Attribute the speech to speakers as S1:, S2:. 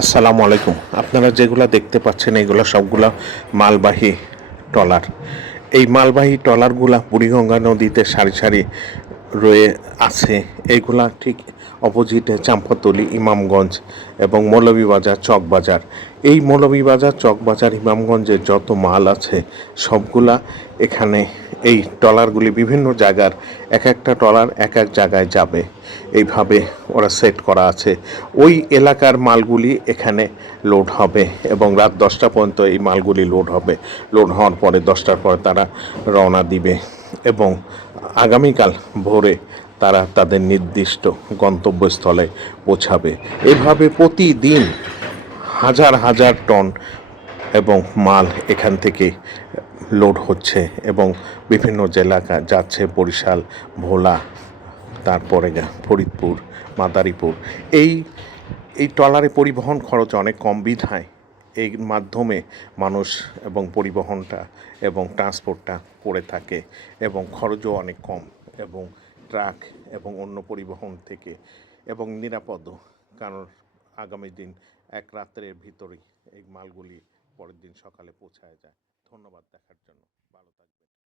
S1: আসসালামু আলাইকুম। আপনারা যেগুলো দেখতে পাচ্ছেন এইগুলো সবগুলো মালবাহী ট্রলার। এই মালবাহী ট্রলারগুলা বুড়িগঙ্গা নদীতে সারি সারি রয়ে আছে। এইগুলা ঠিক অপোজিটে চাম্পাতলি, ইমামগঞ্জ এবং মৌলভীবাজার, চকবাজার। এই মৌলভীবাজার, চকবাজার, ইমামগঞ্জের যত মাল আছে, সবগুলা এখানে এই ট্রলারগুলি বিভিন্ন জায়গার এক একটা ট্রলার এক এক জায়গায় যাবে। এইভাবে ওরা সেট করা আছে। ওই এলাকার মালগুলি এখানে লোড হবে এবং রাত দশটা পর্যন্ত এই মালগুলি লোড হবে। লোড হওয়ার পরে দশটার পরে তারা রওনা দিবে এবং আগামীকাল ভোরে তারা তাদের নির্দিষ্ট গন্তব্যস্থলে পৌঁছাবে। এভাবে প্রতিদিন হাজার হাজার টন এবং মাল এখান থেকে লোড হচ্ছে এবং বিভিন্ন জেলা যাচ্ছে, বরিশাল, ভোলা, তারপরে ফরিদপুর, মাদারীপুর। এই এই ট্রলারে পরিবহন খরচ অনেক কম বিধায় এই মাধ্যমে মানুষ এবং পরিবহনটা এবং ট্রান্সপোর্টটা করে থাকে এবং খরচও অনেক কম এবং ট্রাক এবং অন্য পরিবহন থেকে এবং নিরাপদও। কারণ আগামী দিন এক রাত্রের ভিতরেই এই মালগুলি পরের দিন সকালে পৌঁছায় যায়। ধন্যবাদ দেখার জন্য। ভালো থাকবেন।